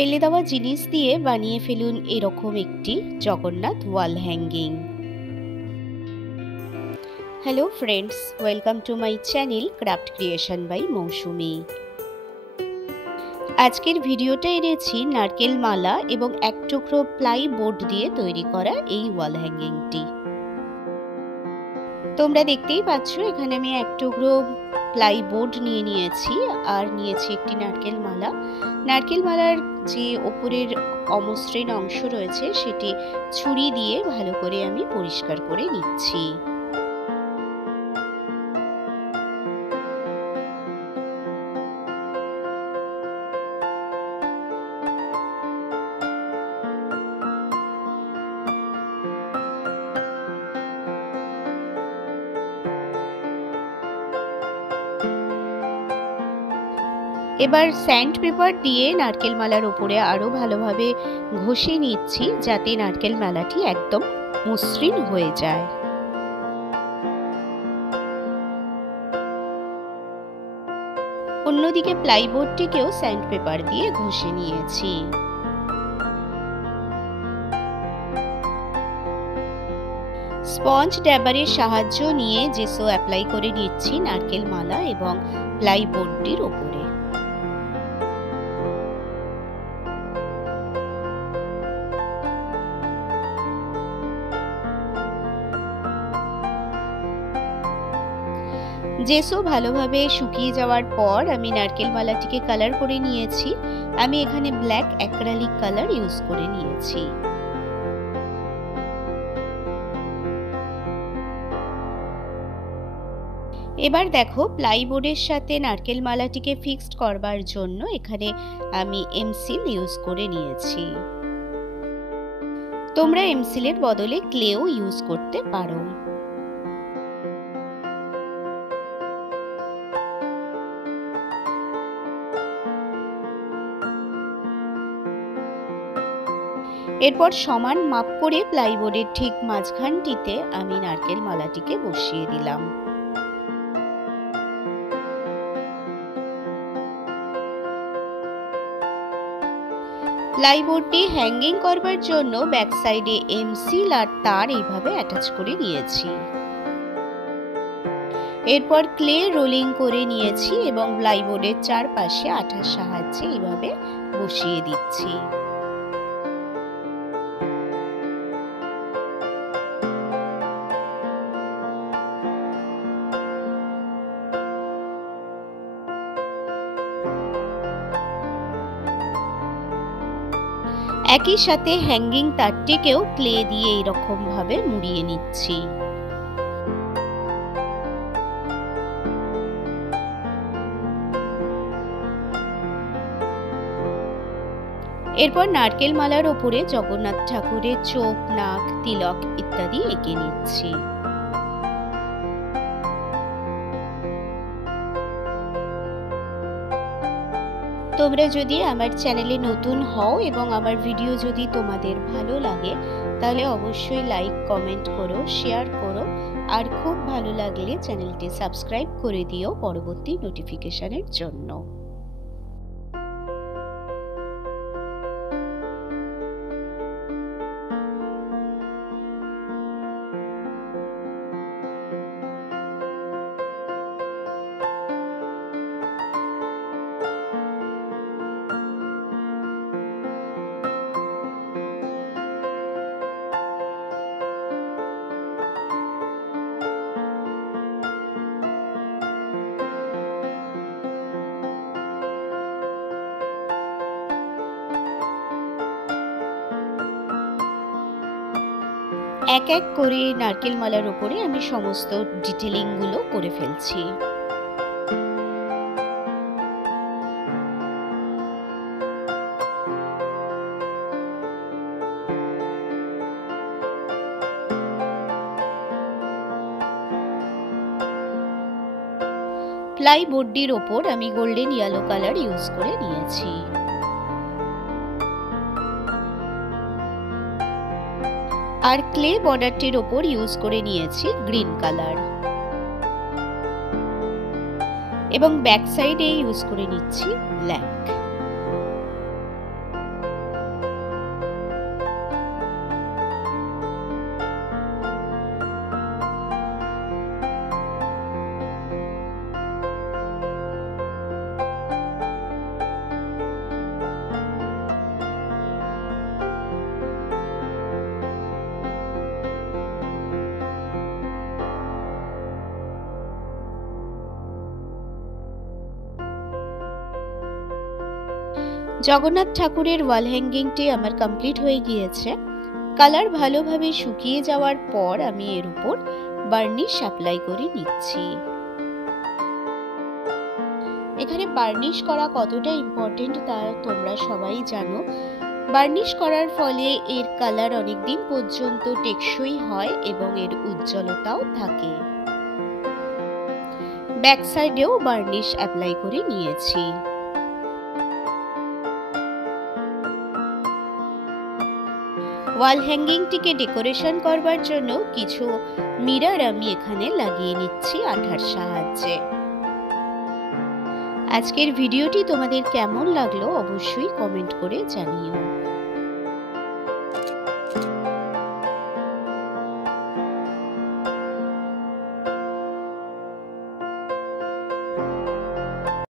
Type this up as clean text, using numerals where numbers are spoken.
ফেলে দেওয়া জিনিস দিয়ে বানিয়ে ফেলুন এরকম একটি Jagannath wall hanging. Hello friends, welcome to my channel craft creation by Mousumi. আজকের ভিডিওটা এনেছি নারকেল মালা এবং এক টুকরো প্লাই বোর্ড দিয়ে তৈরি করা এই ওয়াল হ্যাঙ্গিংটি। তোমরা দেখতেই পাচ্ছ এখানে আমি এক টুকরো প্লাই বোর্ড নিয়ে নিয়েছি আর নিয়েছি একটি নারকেল মালা। নারকেল মালার যে ওপরের অমসৃণ অংশ রয়েছে সেটি ছুরি দিয়ে ভালো করে আমি পরিষ্কার করে নিচ্ছি। এবার স্যান্ড পেপার দিয়ে নারকেল মালার উপরে আরো ভালোভাবে ঘষে নিচ্ছি যাতে নারকেল মালাটি একদম মসৃণ হয়ে যায়। অন্যদিকে প্লাইবোর্ডটিকেও স্যান্ড পেপার দিয়ে ঘষে নিয়েছি। স্পঞ্জ ড্যাবারের সাহায্য নিয়ে জেসো অ্যাপ্লাই করে নিচ্ছি নারকেল মালা এবং প্লাইবোর্ডটির উপরে। জেসো ভালোভাবে শুকিয়ে যাওয়ার পর আমি নারকেল মালাটিকে কালার করে নিয়েছি। আমি এখানে ব্ল্যাক অ্যাক্রিলিক কালার ইউজ করে নিয়েছি। এবার দেখো প্লাইবোর্ডের সাথে নারকেল মালাটিকে ফিক্সড করবার জন্য এখানে আমি এমসিল ইউজ করে নিয়েছি। তোমরা এমসিলের বদলে ক্লেও ইউজ করতে পারো। এরপর সমান মাপ করে প্লাইবোর্ডের ঠিক মাঝখানটিতে আমি নারকেল মালাটিকে বসিয়ে দিলাম। প্লাইবোর্ডটি হ্যাঙ্গিং করবার জন্য ব্যাক সাইডে এমসিল আর তার এইভাবে অ্যাটাচ করে নিয়েছি। এরপর ক্লে রোলিং করে নিয়েছি এবং প্লাইবোর্ডের চারপাশে আঠার সাহায্যে এইভাবে বসিয়ে দিচ্ছি। একই সাথে হ্যাঙ্গিং তারটিকেও ক্লে দিয়ে এইরকম ভাবে মুড়িয়ে নিচ্ছি। এরপর নারকেল মালার উপরে জগন্নাথ ঠাকুরের চোখ, নাক, তিলক ইত্যাদি এঁকে নিচ্ছি। তোমরা যদি আমার চ্যানেলে নতুন হও এবং আমার ভিডিও যদি তোমাদের ভালো লাগে তাহলে অবশ্যই লাইক, কমেন্ট করো, শেয়ার করো আর খুব ভালো লাগলে চ্যানেলটি সাবস্ক্রাইব করে দিও পরবর্তী নোটিফিকেশনের জন্য। এক এক করে নারকেল মালার উপরে আমি সমস্ত ডিটেলিং গুলো করে ফেলছি। প্লাইবোর্ডটির ওপর আমি গোল্ডেন ইয়েলো কালার ইউজ করে নিয়েছি। আর ক্লে বর্ডারটির ওপর ইউজ করে নিয়েছি গ্রিন কালার। এবং ব্যাক সাইডে ইউজ করে নিচ্ছি ব্ল্যাক। জগন্নাথ ঠাকুরের ওয়াল হ্যাঙ্গিংটি আমার কমপ্লিট হয়ে গিয়েছে। কালার ভালোভাবে শুকিয়ে যাওয়ার পর আমি এর উপর বার্নিশ অ্যাপ্লাই করে নিচ্ছি। এখানে বার্নিশ করা কতটা ইম্পর্টেন্ট তা তোমরা সবাই জানো। বার্নিশ করার ফলে এর কালার অনেক দিন পর্যন্ত টেকসই হয় এবং এর উজ্জ্বলতাও থাকে। ব্যাক সাইডেও বার্নিশ অ্যাপ্লাই করে নিয়েছি। ওয়াল হ্যাঙ্গিংটিকে ডেকোরেশন করবার জন্য কিছু মিরর আমি এখানে লাগিয়ে নিচ্ছি আঠার সাহায্যে। আজকের ভিডিওটি তোমাদের কেমন লাগলো অবশ্যই কমেন্ট করে জানিও।